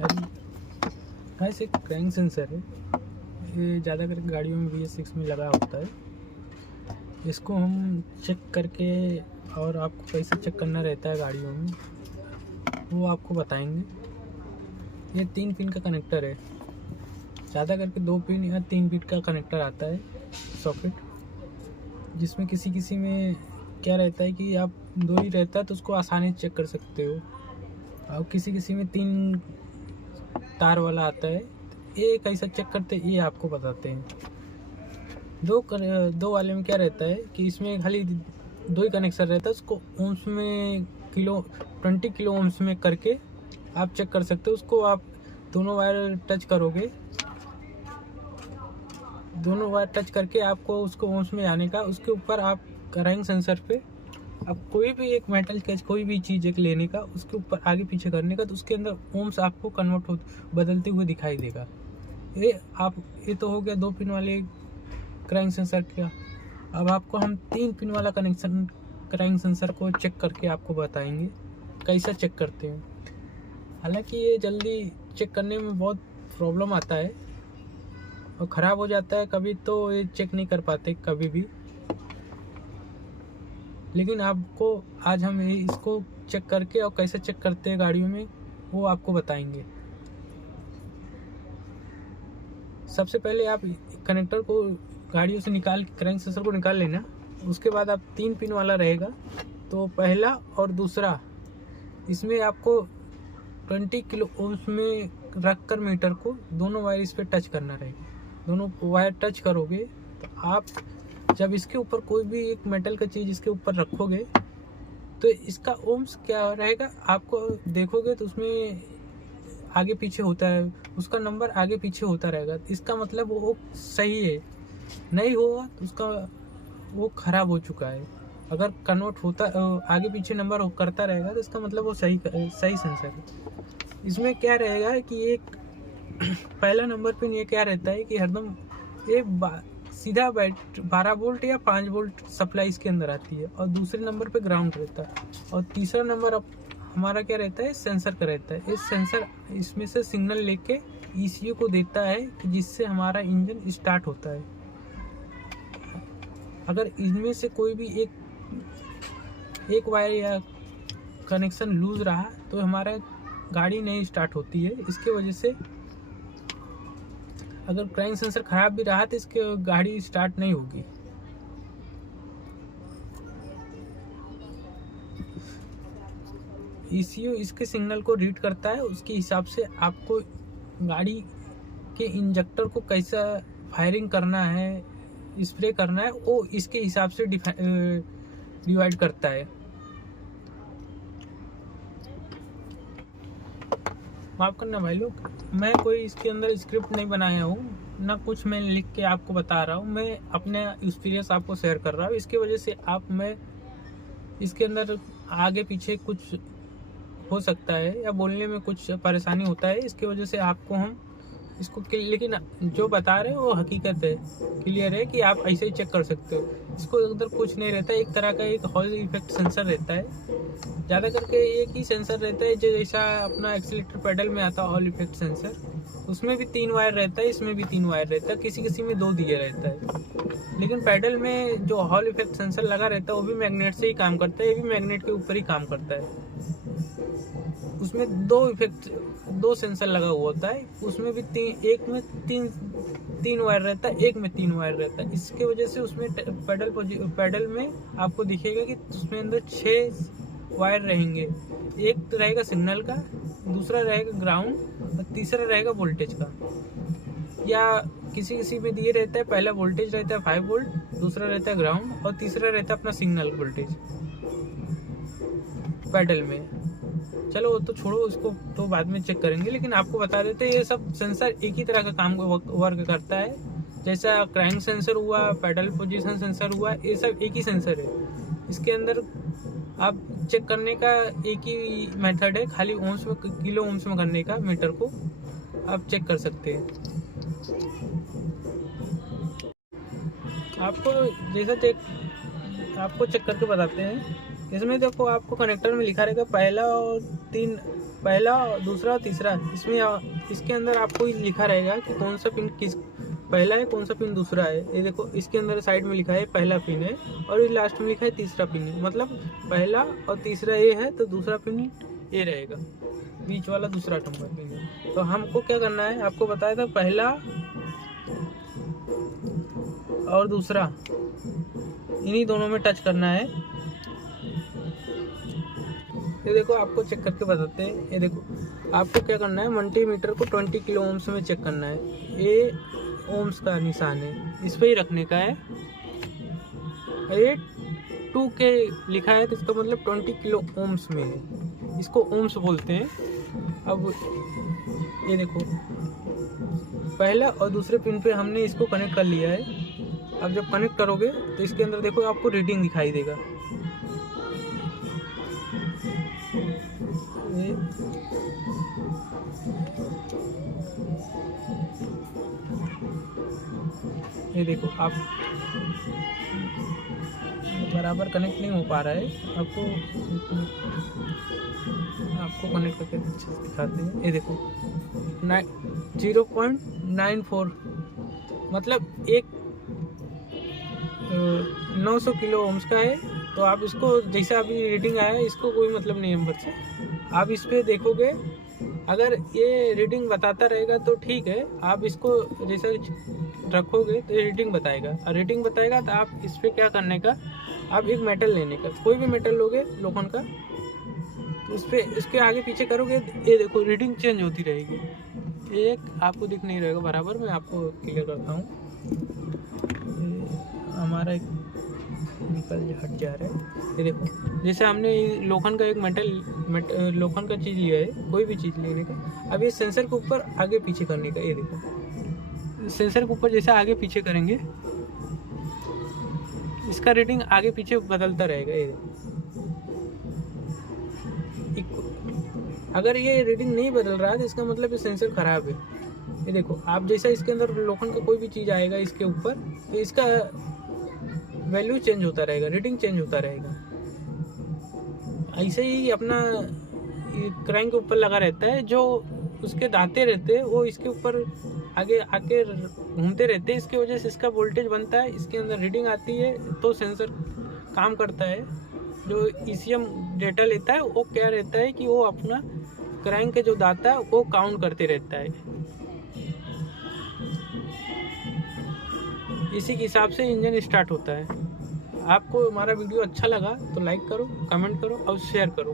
ऐसे एक crank sensor है, ये ज़्यादा करके गाड़ियों में BS6 में लगा होता है। इसको हम चेक करके और आपको कैसे चेक करना रहता है गाड़ियों में वो आपको बताएंगे। ये 3 पिन का कनेक्टर है, ज़्यादा करके 2 पिन या 3 पिन का कनेक्टर आता है सॉकेट, जिसमें किसी में क्या रहता है कि आप 2 ही रहता है तो उसको आसानी से चेक कर सकते हो, और किसी में 3 तार वाला आता है। ये कैसा चेक करते हैं ये आपको बताते हैं। दो वाले में क्या रहता है कि इसमें खाली 2 ही कनेक्शन रहता है, उसको ओम्स में 20 किलो ओम्स में करके आप चेक कर सकते हो। उसको आप दोनों वायर टच करोगे, दोनों वायर टच करके आपको उसको ओम्स में आने का, उसके ऊपर आप कराएंगे सेंसर पे। अब कोई भी एक मेटल कैच कोई भी चीज़ एक लेने का, उसके ऊपर आगे पीछे करने का, तो उसके अंदर ओम्स आपको कन्वर्ट हो बदलते हुए दिखाई देगा। ये तो हो गया 2 पिन वाले क्रैंक सेंसर का। अब आपको हम 3 पिन वाला कनेक्शन क्रैंक सेंसर को चेक करके आपको बताएंगे कैसा चेक करते हैं। हालांकि ये जल्दी चेक करने में बहुत प्रॉब्लम आता है और ख़राब हो जाता है कभी, तो ये चेक नहीं कर पाते कभी भी। लेकिन आपको आज हम इसको चेक करके और कैसे चेक करते हैं गाड़ियों में वो आपको बताएंगे। सबसे पहले आप कनेक्टर को गाड़ियों से निकाल के क्रैंक सेंसर को निकाल लेना। उसके बाद आप 3 पिन वाला रहेगा, तो पहला और दूसरा इसमें आपको 20 किलो ओम्स में रख कर मीटर को दोनों वायर इस पर टच करना रहेगा। दोनों वायर टच करोगे तो आप जब इसके ऊपर कोई भी एक मेटल का चीज़ इसके ऊपर रखोगे तो इसका ओम्स क्या रहेगा आपको देखोगे तो उसमें आगे पीछे होता है, उसका नंबर आगे पीछे होता रहेगा। इसका मतलब वो सही है, नहीं होगा तो उसका वो ख़राब हो चुका है। अगर कन्वर्ट होता आगे पीछे नंबर करता रहेगा तो इसका मतलब वो सही सेंसर है। इसमें क्या रहेगा कि एक पहला नंबर पिन ये क्या रहता है कि हरदम ये सीधा 12 वोल्ट या 5 वोल्ट सप्लाई इसके अंदर आती है, और दूसरे नंबर पे ग्राउंड रहता है, और तीसरा नंबर अब हमारा क्या रहता है सेंसर का रहता है। इस सेंसर इसमें से सिग्नल लेके ECU को देता है कि जिससे हमारा इंजन स्टार्ट होता है। अगर इनमें से कोई भी एक वायर या कनेक्शन लूज रहा तो हमारा गाड़ी नहीं स्टार्ट होती है। इसके वजह से अगर क्रैंक सेंसर खराब भी रहा तो इसके गाड़ी स्टार्ट नहीं होगी। ECU इसके सिग्नल को रीड करता है, उसके हिसाब से आपको गाड़ी के इंजेक्टर को कैसा फायरिंग करना है, स्प्रे करना है, वो इसके हिसाब से डिवाइड करता है। माफ़ करना भाई लोग, मैं कोई इसके अंदर स्क्रिप्ट नहीं बनाया हूँ, ना कुछ मैं लिख के आपको बता रहा हूँ, मैं अपने एक्सपीरियंस आपको शेयर कर रहा हूँ। इसकी वजह से मैं इसके अंदर आगे पीछे कुछ हो सकता है या बोलने में कुछ परेशानी होता है, इसकी वजह से आपको हम इसको लेकिन जो बता रहे हैं वो हकीकत है, क्लियर है कि आप ऐसे ही चेक कर सकते हो। इसको अंदर कुछ नहीं रहता है, एक तरह का एक हॉल इफेक्ट सेंसर रहता है। ज़्यादा करके एक ही सेंसर रहता है जो जैसा अपना एक्सीलेटर पेडल में आता है हॉल इफेक्ट सेंसर, उसमें भी 3 वायर रहता है, इसमें भी 3 वायर रहता है, किसी में 2 दिए रहता है। लेकिन पेडल में जो हॉल इफेक्ट सेंसर लगा रहता है वो भी मैग्नेट से ही काम करता है, ये भी मैग्नेट के ऊपर ही काम करता है। उसमें 2 सेंसर लगा हुआ होता है, उसमें भी एक में तीन वायर रहता है, एक में 3 वायर रहता है। इसके वजह से उसमें पेडल में आपको दिखेगा कि उसमें अंदर 6 वायर रहेंगे। एक रहेगा सिग्नल का, दूसरा रहेगा ग्राउंड और तीसरा रहेगा वोल्टेज का। या किसी में दिए रहता है, पहला वोल्टेज रहता है 5 वोल्ट, दूसरा रहता है ग्राउंड और तीसरा रहता है अपना सिग्नल वोल्टेज पेडल में। चलो वो तो छोड़ो, उसको तो बाद में चेक करेंगे, लेकिन आपको बता देते ये सब सेंसर एक ही तरह का काम वर्क करता है। जैसा क्रैंक सेंसर हुआ, पेडल पोजीशन सेंसर हुआ, ये सब एक ही सेंसर है। इसके अंदर आप चेक करने का एक ही मेथड है, खाली ओम्स में किलो ओम्स में करने का मीटर को आप चेक कर सकते हैं। आपको जैसा आपको चेक करके बताते हैं। इसमें देखो आपको कनेक्टर में लिखा रहेगा पहला और पहला, दूसरा, तीसरा, इसमें इसके अंदर आपको लिखा रहेगा कि कौन सा पिन किस पहला है, कौन सा पिन दूसरा है। ये देखो इसके अंदर साइड में लिखा है पहला पिन है, और ये लास्ट में लिखा है तीसरा पिन है। मतलब पहला और तीसरा ए है तो दूसरा पिन ए रहेगा, बीच वाला दूसरा नंबर पिन है। तो हमको क्या करना है, आपको बताया था पहला और दूसरा इन्हीं दोनों में टच करना है। ये देखो आपको चेक करके बताते हैं। ये देखो आपको क्या करना है, मल्टीमीटर को 20 किलो ओम्स में चेक करना है। ये ओम्स का निशान है, इस पे ही रखने का है। ये 2 के लिखा है तो इसका मतलब 20 किलो ओम्स में है, इसको ओम्स बोलते हैं। अब ये देखो पहला और दूसरे पिन पे हमने इसको कनेक्ट कर लिया है। अब जब कनेक्ट करोगे तो इसके अंदर देखो आपको रीडिंग दिखाई देगा। ये देखो आप बराबर कनेक्ट नहीं हो पा रहा है, आपको कनेक्ट करके अच्छे से दिखाते हैं। ये देखो 0.94 मतलब 900 किलो ओम्स का है। तो आप इसको जैसे अभी रीडिंग आया है, इसको कोई मतलब नहीं नंबर से। आप इस पर देखोगे, अगर ये रीडिंग बताता रहेगा तो ठीक है, आप इसको जैसे रखोगे तो ये रीडिंग बताएगा, और रीडिंग बताएगा तो आप इस पर क्या करने का, आप एक मेटल लेने का, कोई भी मेटल लोगे लोखंड का, तो उस पर इसके आगे पीछे करोगे, ये देखो रीडिंग चेंज होती रहेगी। एक आपको दिख नहीं रहेगा बराबर, मैं आपको क्लियर करता हूँ। हमारा एक निकल हट जा रहा है। ये देखो जैसे हमने लोखंड का एक लोखंड का चीज़ लिया है, कोई भी चीज़ लेने का। अब ये सेंसर के ऊपर आगे पीछे करने का। ये देखो सेंसर के ऊपर जैसे आगे पीछे करेंगे, इसका रीडिंग आगे पीछे बदलता रहेगा। ये अगर ये रीडिंग नहीं बदल रहा है तो इसका मतलब ये सेंसर खराब है। ये देखो आप जैसा इसके अंदर लोखंड का कोई भी चीज़ आएगा इसके ऊपर, तो इसका वैल्यू चेंज होता रहेगा, रीडिंग चेंज होता रहेगा। ऐसे ही अपना क्रैंक के ऊपर लगा रहता है, जो उसके दांते रहते हैं वो इसके ऊपर आगे आके घूमते रहते हैं। इसकी वजह से इसका वोल्टेज बनता है, इसके अंदर रीडिंग आती है तो सेंसर काम करता है। जो ECM डेटा लेता है वो क्या रहता है कि वो अपना क्रैंक के जो दांता है वो काउंट करते रहता है। इसी के हिसाब से इंजन स्टार्ट होता है। आपको हमारा वीडियो अच्छा लगा तो लाइक करो, कमेंट करो और शेयर करो।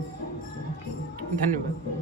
धन्यवाद।